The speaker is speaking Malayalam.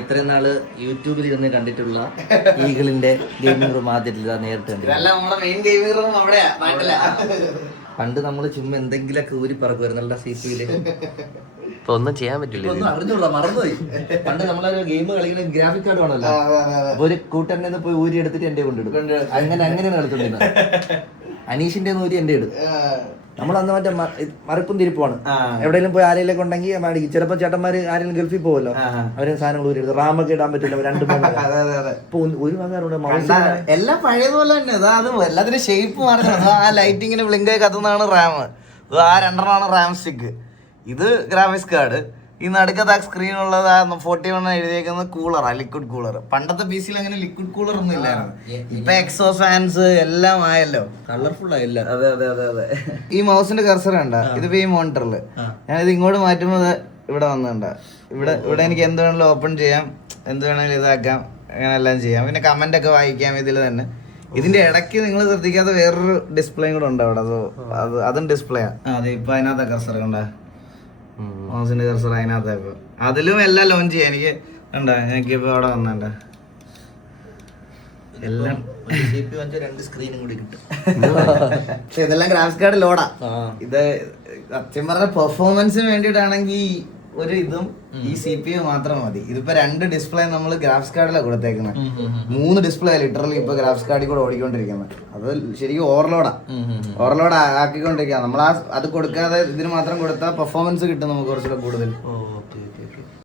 ഇത്രയും നാള് യൂട്യൂബിൽ ഇരുന്ന് കണ്ടിട്ടുള്ള ഈഗിളിന്റെ ഗെയിമിംഗ് റൂം ആദ്യമില്ല നേരിട്ട് പണ്ട് നമ്മള് ചുമ്മാ എന്തെങ്കിലുമൊക്കെ ഊരി പറക്കുമായിരുന്നു നല്ല CPU-ല്. ഇപ്പൊ ഒന്നും ചെയ്യാൻ പറ്റില്ല. ഒന്നും അറിഞ്ഞോളാ, മറന്നുപോയി. പണ്ട് നമ്മളൊരു ഗെയിം കളിക്കുന്ന ഗ്രാഫിക് കാർഡ് വേണമല്ലോ, അപ്പൊ ഒരു കൂട്ടന്നെ പോയി ഊരി എടുത്തിട്ട് എന്റെ കൊണ്ടിടും. അങ്ങനെയാണ് കളിച്ചോണ്ടിരുന്നത്. അനീഷിന്റെ ഊരി എന്റെ ഇടും. നമ്മൾ അന്ന് മറ്റേ മറിപ്പും തിരിപ്പുമാണ്. എവിടെയെങ്കിലും പോയി ആരെങ്കിലും ഉണ്ടെങ്കിൽ മേടിക്കും. ചിലപ്പോ ചേട്ടന്മാര് ആരെങ്കിലും ഗൾഫിൽ പോകുമല്ലോ, അവരെ സാധനങ്ങൾ ഊരി എടുക്കും. റാമൊക്കെ ഇടാൻ പറ്റില്ല, 2 ഒരു ഭാഗം എല്ലാം പഴയതുപോലെ തന്നെ. അത് എല്ലാത്തിനും ഷേപ്പ് മാറുന്നത്. ആ ലൈറ്റിങ്ങിന് ബ്ലിങ്ക് കത്തുന്നതാണ് റാം. ആ 2 റാം സ്റ്റിക്ക്. ഇത് ഗ്രാഫിക്സ് കാർഡ്. ഈ നടുക്കത്ത് ആ സ്ക്രീനുള്ളത് 41 എഴുതിയേക്കുന്നത് കൂളറാ, ലിക്വിഡ് കൂളർ. പണ്ടത്തെ PC-യിൽ അങ്ങനെ ലിക്വിഡ് കൂളർ ഒന്നും ഇല്ലായിരുന്നു. ഇപ്പൊ എക്സോ ഫാൻസ് എല്ലാം ആയല്ലോ, കളർഫുൾ ആയില്ല. അതെ. ഈ മൗസിന്റെ കർസർ കണ്ട, ഇതിപ്പോ ഈ മോണിറ്ററില് ഞാനിത് ഇങ്ങോട്ട് മാറ്റുമ്പോൾ ഇവിടെ വന്നിട്ടുണ്ട. ഇവിടെ എനിക്ക് എന്ത് വേണമെങ്കിലും ഓപ്പൺ ചെയ്യാം, എന്ത് വേണമെങ്കിലും ഇതാക്കാം, അങ്ങനെ എല്ലാം ചെയ്യാം. പിന്നെ കമന്റ് ഒക്കെ വായിക്കാം ഇതിൽ തന്നെ. ഇതിന്റെ ഇടയ്ക്ക് നിങ്ങൾ ശ്രദ്ധിക്കാത്ത വേറൊരു ഡിസ്പ്ലേയും കൂടെ ഉണ്ട് അവിടെ. അതും ഡിസ്പ്ലേ അതെ. ഇപ്പൊ അതിനകത്ത് കർസർ കണ്ട, മൗസിന്റെ കർസർ അതിനകത്തായപ്പോ അതിലും എല്ലാം ലോഞ്ച് ചെയ്യാം. എനിക്ക് കണ്ട, എനിക്കിപ്പോ അവിടെ വന്നണ്ട എല്ലാം രണ്ട് സ്ക്രീനും കൂടി കിട്ടും. പക്ഷെ ഇതെല്ലാം ഗ്രാഫിക്സ് കാർഡ് ലോഡാ. ഇത് സത്യം പറഞ്ഞ പെർഫോമൻസിന് വേണ്ടിയിട്ടാണെങ്കിൽ ഒരു ഇതും ഈ CPU മാത്രം മതി. ഇതിപ്പോ 2 ഡിസ്പ്ലേ നമ്മൾ ഗ്രാഫിക്സ് കാർഡിലാണ് കൊടുത്തേക്കുന്നത്. 3 ഡിസ്പ്ലേ ലിറ്ററലി ഇപ്പൊ ഗ്രാഫിക്സ് കാർഡിൽ കൂടെ ഓടിക്കൊണ്ടിരിക്കുന്നത്. അത് ശരിക്കും ഓവർലോഡ് ആക്കിക്കൊണ്ടിരിക്കുക. നമ്മൾ അത് കൊടുക്കാതെ ഇതിന് മാത്രം കൊടുത്താൽ പെർഫോമൻസ് കിട്ടും നമുക്ക് കുറച്ചുകൂടെ കൂടുതൽ.